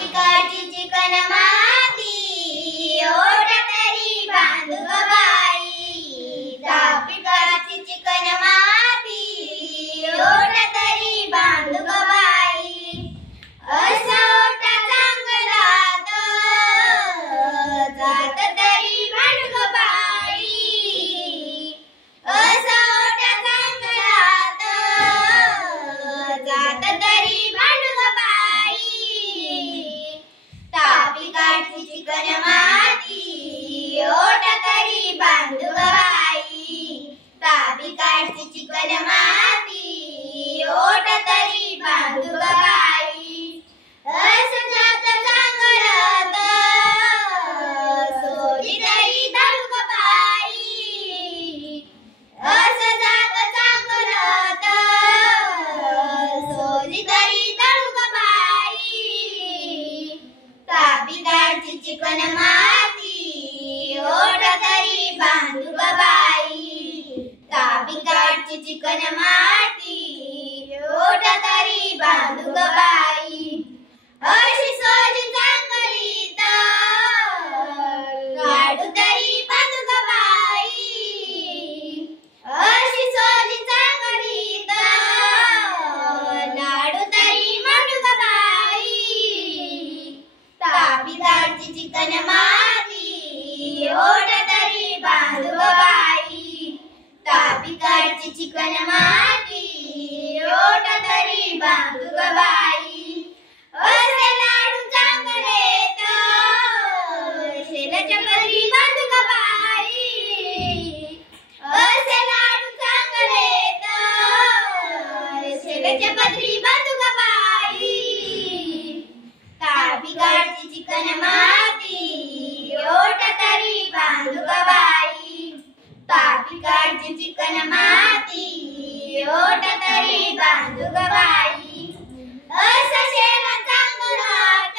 पिकाची चिकन माती ओढ तरी बांधू ग बाई. पिकाची चिकन माती ओढ तरी बांधू ग बाई. असा ओटा चांगलात जात तरी भांडू ग बाई. असा ओटा चांगलात जात तरी भांडू ग बाई. पिकाची चिकन माती ओढ तरी बांधू ग बाई. पिकाची चिकन माती ओढ तरी बांधू ग बाई. असं जात चांगलात सोडी तरी धरू ग बाई. असं जात चांगलात सोडी तरी धरू ग बाई. पिकाची चिकन माती ओढ तरी बांधू ग बाई. पिकाची चिकन माती ओढ तरी बांधू ग बाई. अशी सोजी चांगलीत काढू तरी बांधू ग बाई. अशी सोजी चांगलीत लाडू तरी मांडू ग बाई. पिकाची चिकन माती ओढ तरी बांधू ग बाई. पिकाची चिकन माती ओढ तरी बांधू ग बाई. असे लाडू चांगलेत शेलाच्या पदरी बांधू ग बाई. असे लाडू चांगलेत शेलाच्या पदरी बांधू ग बाई. पिकाची चिकन माती ओढ तरी बांधू ग बाई. पिकाची चिकन माती ओढ तरी बांधू ग बाई. असं शेला चांगलात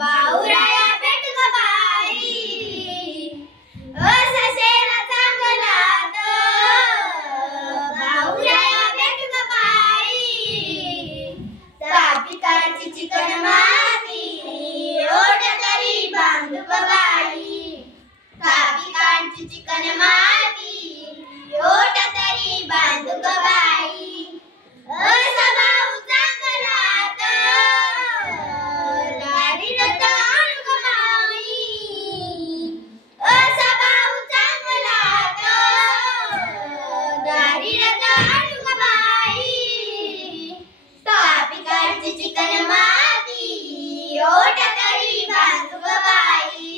बाहुराया भेट ग बाई. असं शेला चांगलात बाहुराया भेट ग बाई. पिकाची चिकन माती ओढ तरी बांधू ग बाई. पिकाची चिकन माती ओढ तरी बांधू ग बाई. असं भाऊ चांगलात दारीरत आणू ग बाई. असं भाऊ चांगलात दारीरत आणू ग बाई. पिकाची चिकन माती ओढ तरी बांधू ग बाई.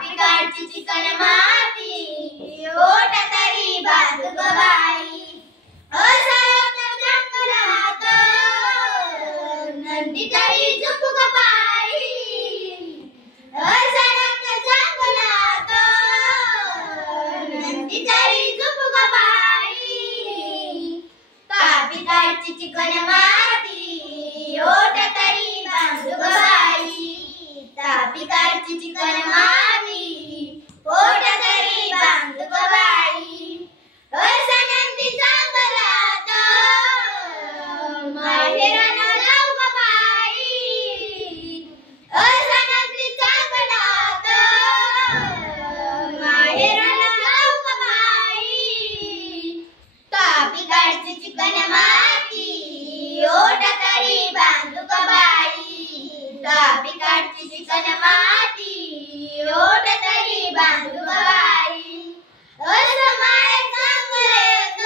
पिकाची चिकन माती ओढ तरी बांधू ग बाई. असं चांगलात नंदी तरी झोपू ग बाई. असं चांगलात नंदी तरी झोपू ग बाई. पिकाची चिकन माती ओढ तरी बांधू ग बाई. पिकाची चिकन माती ओढ तरी बांधू ग बाई. असं नंदी चांगलात माहेराला जाऊ ग बाई. असं नंदी चांगलात माहेराला जाऊ ग बाई. पिकाची चिकन माती ओढ तरी बांधू ग बाई. पिकाची चिकन माती ओढ तरी बांधू ग बाई. असं माय चांगलेत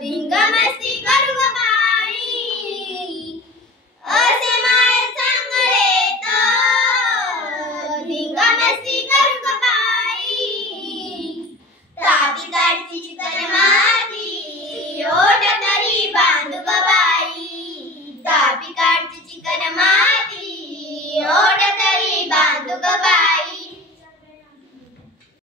धिंगा मस्ती करू ग बाई. असे माय चांगलेत धिंगा मस्ती करू ग बाई. पिकाची चिकन माती ओढ तरी बांधू ग बाई. पिकाची चिकन माती ओढ तरी बांधू ग बाई.